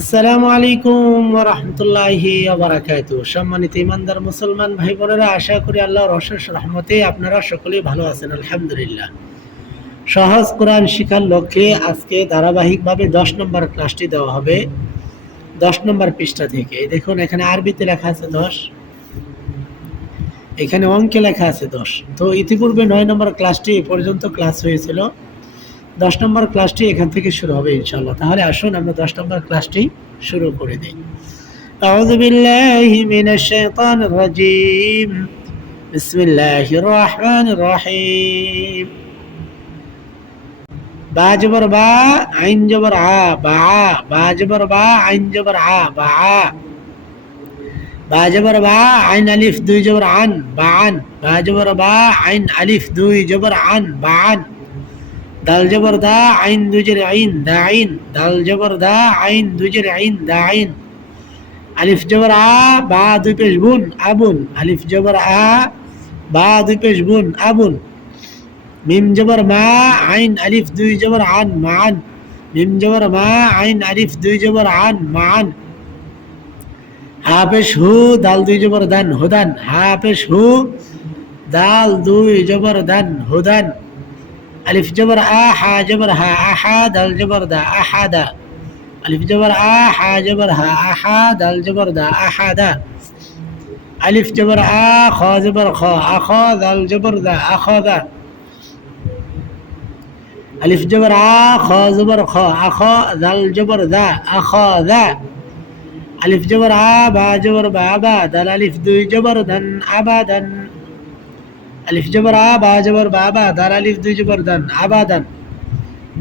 আসসালামু আলাইকুম রহমতুল্লাহি বারাকাতু সম্মানিত ইমানদার মুসলমান ভাই বোনেরা আশা করি আল্লাহর অশেষ রহমতে আপনারা সকলেই ভালো আছেন, আলহামদুলিল্লাহ। সহজ কোরআন শিখার লক্ষ্যে আজকে ধারাবাহিকভাবে দশ নম্বর ক্লাসটি দেওয়া হবে, দশ নম্বর পৃষ্ঠা থেকে। দেখুন, এখানে আরবিতে লেখা আছে দশ, এখানে অঙ্কে লেখা আছে দশ। তো ইতিপূর্বে নয় নম্বর ক্লাসটি পর্যন্ত ক্লাস হয়েছিল। দশ নম্বর ক্লাসটি এখান থেকে শুরু হবে ইনশাল্লাহ তাহলে আসুন আমরা দশ নম্বর ক্লাসটি শুরু করে দিই أعوذ بالله من الشيطان الرجيم بسم الله الرحمن الرحيم با جبر با عين جبر ع با با جبر با عين جبر ع با با جبر با عين ألف دوي جبر عن بعن با جبر با عين ألف دوي جبر عن بعن দাল জবর দা আইন দুজের আইন, দা আইন। দাল জবর দা আইন দুজের আইন, দা আইন। আলিফ জবর আ, বা দুই পেশ বুন আবুন আলিফ জবর আ, বা দুই পেশ বুন আবুন মিম জবর মা, আইন, আলিফ, দুই জবর আন, মান। মিম জবর মা, আইন, আলিফ, দুই জবর আন, মান। হা পেশ হু, দাল দুই জবর দান, হুদান। হা পেশ হু, দাল দুই জবর দান, হুদান। ألف جبر آ حا جبر ها دا أحد ألف جبر آ حا جبر ها دا أحد ألف جبر آ خا جبر خا أخذ الجبر دا أخذ ألف جبر آ خا جبر خا أخا ذا الجبر ذا أخذ ألف جبر آ با جبر با با دل ألف دو جبر دن أبدا আলিফ জবর আ, বা জবর বাবা দার আলিফ, দুই জবর দান আবাদান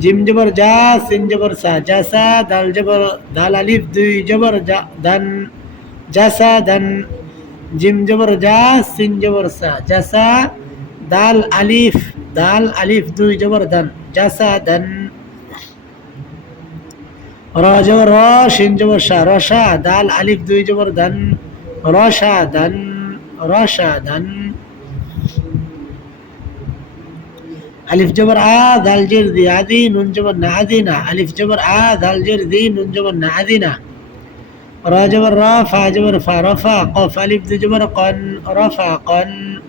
জিম জবর যা সিন জবর সা জাসা দাল জবর, দাল আলিফ, দুই জবর যা দান জাসা দান। জিম জবর যা সিন জবর সা জাসা দাল আলিফ দাল আলিফ, দুই জবর দান জাসা দান। র জবর র, সিন জবর সা রসা দাল আলিফ, দুই জবর দান রসা দান রসা দান। ألف جبر آ ذال جر ذي عذي نون جبر نعذنا ألف جبر آ ذال جر ذي نون جبر نعذنا را جبر را فا جبر فا رفا قف. ألف ذي جبر قن رفا قن.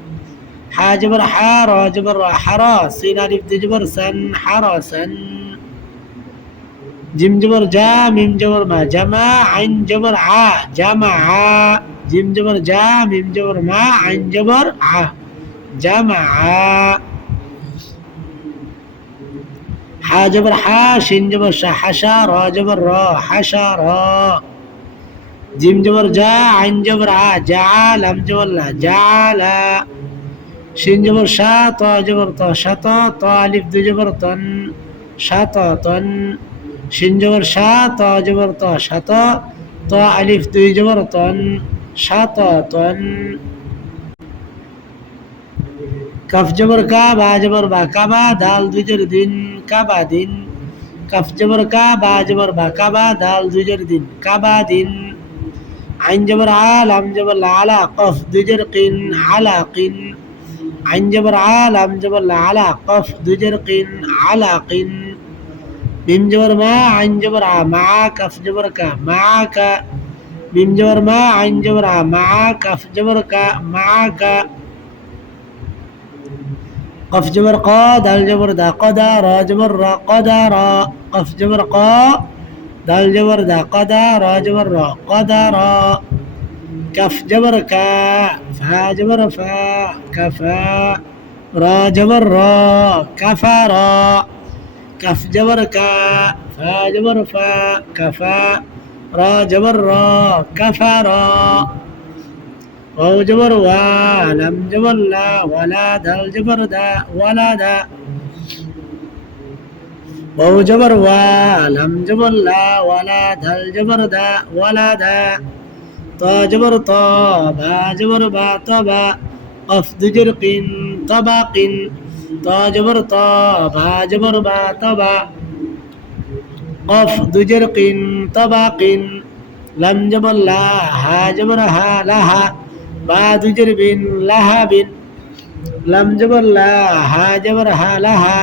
حا جبر حا را جبر را حرا سين ألف ذي جبر سن حرا سن. جيم جبر جا ميم جبر ما جمع. عين جبر ع جمع جيم جبر جا ميم جبر ما عين جبر ع جمع হাজবর হা শিন জবর সা হাসা র জবর র হাসা র জিম জবর যা আইন জবর আ যা লাম জবর লা যা লা। শিন জবর সা ত জবর ত শত ত আলিফ, দু জবর তন শত তন। শিন জবর সা ত জবর ত শত ত আলিফ, দুই জবর তন শত তন। কফ জবর কা, বা জবর বা কাবা দাল দুজের দিন কাবা দিন। কফ জবর কা, বা জবর বা কাবা দাল দুজের দিন কাবা দিন। আইন জবর আল আম জবর আলা, কফ দুজের কিন, আলা, কিন। আইন জবর আল আম জবর আলা, কফ দুজের কিন, আলা, কিন। মিম জবর মা, আইন জবর আ, মা, কফ জবর কা, মা, কা। মিম জবর মা, আইন জবর আ, মা, কফ জবর কা, মা, কা। قف جبر قا دال جبر دا قدا را جبر را قدا قف جبر قا دال جبر دا قدا جبر را كف جبر كا فا جبر فا كفا را جبر را كفا را. كف جبر كا فا جبر فا كفا را جبر را كفا را. واو جبر وا لم جبر لا ولا دال جبر دا ولا دا واو جبر وا لم جبر لا ولا دال جبر دا ولا دا طا جبر طا با جبر با طبا قف دجر قن طبق طا جبر طا با جبر با طبا قف دجر قن طبق لم جبر لا ها جبر ها لها বা দুজের বিন লাহা বিন লাম জবর লা জবর হা লাহা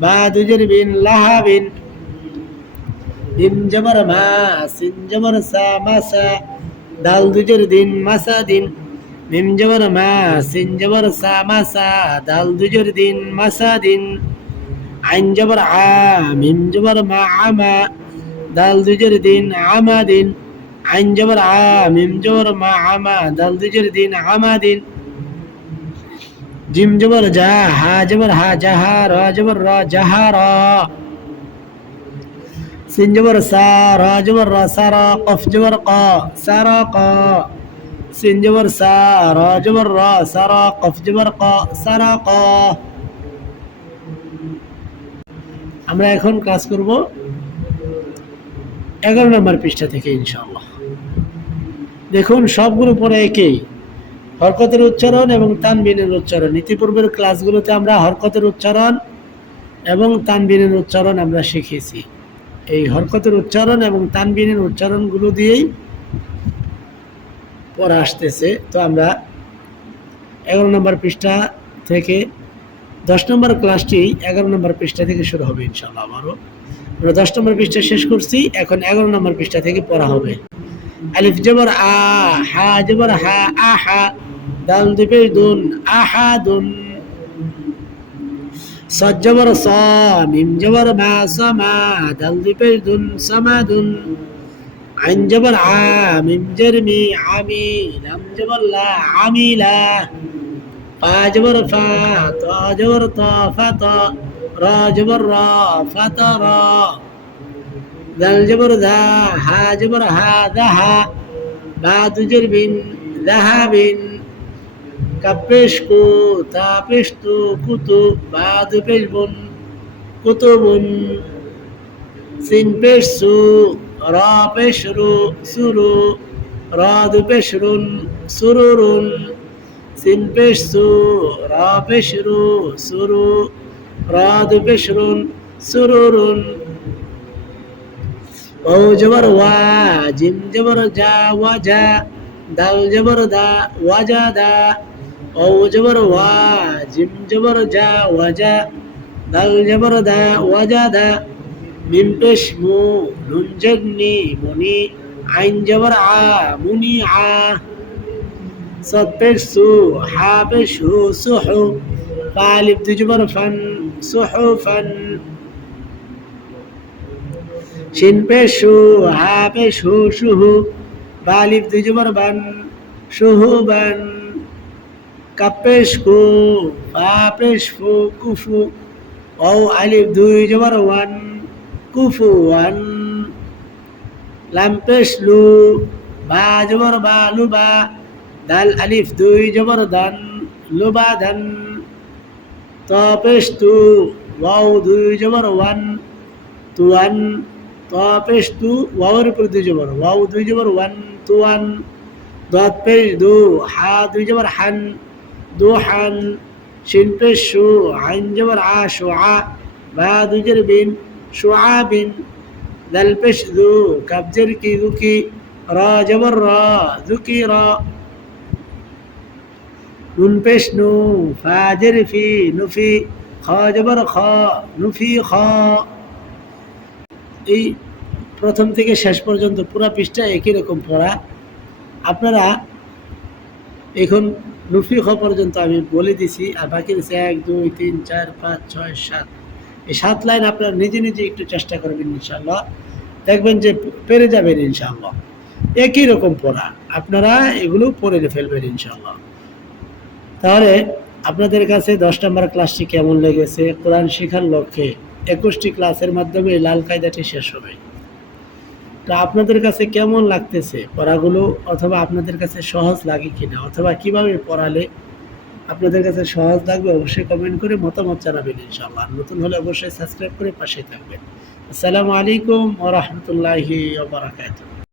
বা দুজের বিন লাহা বিন মিম জবর মা, সিন জবর সা মাসা দাল দুজের দিন মাসা দিন, মিম জবর মা, সিন জবর সা মাসা দাল দুজের দিন মাসা দিন, আইন জবর আ, মিম জবর মা আমা দাল দুজের দিন আমা দিন। আইন জবর আ, মিম জবর মা আমা দাল দুজের দিন আমা দিন। জিম জবর যা হা জবর হা জাহা র জবর র জাহা র। সিন জবর সা, র জবর র, সা, র, কফ জবর ক, সা, র, ক। সিন জবর সা, র জবর র, সা, র, কফ জবর ক, সা, র, ক। আমরা এখন কাজ করব এগারো নম্বর পৃষ্ঠা থেকে, ইনশাআল্লাহ। দেখুন, সবগুলো পরে একই। হরকতের উচ্চারণ এবং তানবিনের উচ্চারণ। ইতিপূর্বের ক্লাসগুলোতে আমরা হরকতের উচ্চারণ এবং তানবিনের উচ্চারণ আমরা শিখেছি। এই হরকতের উচ্চারণ এবং তানবিনের উচ্চারণগুলো দিয়েই পড়া আসতেছে। তো আমরা এগারো নম্বর পৃষ্ঠা থেকে, দশ নম্বর ক্লাসটি এগারো নম্বর পৃষ্ঠা থেকে শুরু হবে ইনশাল্লাহ আবারও। আমরা দশ নম্বর পৃষ্ঠা শেষ করছি, এখন এগারো নম্বর পৃষ্ঠা থেকে পড়া হবে। ألف جبر آ جبر حا آحا دال دبيد أحد صاد جبر صا ميم جبر ما سما دال دبيد سماد عن جبر ع ميم جرمي عمي لم جبر لا عميلا قا جبر فا طا جبر طا فتا را جبر را فترا দাল জবর দা, হা জবর হা দাহা বা দুজের বিন দাহা বিন। কাপেশকু তাপেশতু কুতুব বা দুপেশ বুন কুতুবুন সিন পেশসু র পেশরু সুরু র দুপেশরুন সুরুরুন সিন পেশসু সুরু ওয়াও জবর ওয়া, জিম জবর জা ওয়া জা দাল জবর দা ওয়া জা দা। ওয়াও জবর ওয়া, জিম জবর জা ওয়া জা দাল জবর দা ওয়া জা দা। মিম পেশ মু, নুন জগনি মুনি, আইন জবর আ, মুনি আ। সদ পেশ সু, হা পেশ হু সুহু কালিব দুজবর ফান সুহু ফান। পেশ সু হা পেশ হু সুহু বালিফ দুজবর বান, সুহু বান কাপেশ কু ফা পেশ ফু কুফু ও আলিফ দুই জবর ওয়ান। কুফুয়ান লাম্পেশ লু বা জবর বা লুবা, দাল আলিফ তপেশ তু ওয়াও দুই জবর ওয়ান, তুয়ান। ত দু তু ওয়াওয়ের উপরে দুই জবর ওয়াও দুই জবর, ওয়ান তু ওয়ান দত দু হা দুই জবর, হান দু হান শিন পেশ সু আইন জবর, আ সু আ, বা দুই জের বিন সু আ বিন দলপেশ দু কাবজের কি দুকি, র জবর র দুকি র। নুন পেশ নু ফা জের ফি নুফি, খ জবর খ নুফি খ। এই প্রথম থেকে শেষ পর্যন্ত পুরা পৃষ্ঠা একই রকম পড়া। আপনারা এখন নুফি হওয়া পর্যন্ত আমি বলে দিছি, আর বাকি রয়েছে এক, দুই, তিন, চার, পাঁচ, ছয়, সাত। এই সাত লাইন আপনারা নিজে নিজে একটু চেষ্টা করবেন ইনশাল্লাহ দেখবেন যে পেরে যাবেন ইনশাল্লাহ একই রকম পড়া। আপনারা এগুলো পড়ে ফেলবেন ইনশাল্লাহ তাহলে আপনাদের কাছে দশ নম্বর ক্লাসটি কেমন লেগেছে? কোরআন শেখার লক্ষ্যে একুশটি ক্লাসের মাধ্যমে এই লাল কায়দাটি শেষ হবে। তো আপনাদের কাছে কেমন লাগতেছে পড়াগুলো? অথবা আপনাদের কাছে সহজ লাগে কিনা? অথবা কীভাবে পড়ালে আপনাদের কাছে সহজ লাগবে? অবশ্যই কমেন্ট করে মতামত জানাবেন ইনশাআল্লাহ। আর নতুন হলে অবশ্যই সাবস্ক্রাইব করে পাশে থাকবেন। আসসালামু আলাইকুম ও রহমতুল্লাহি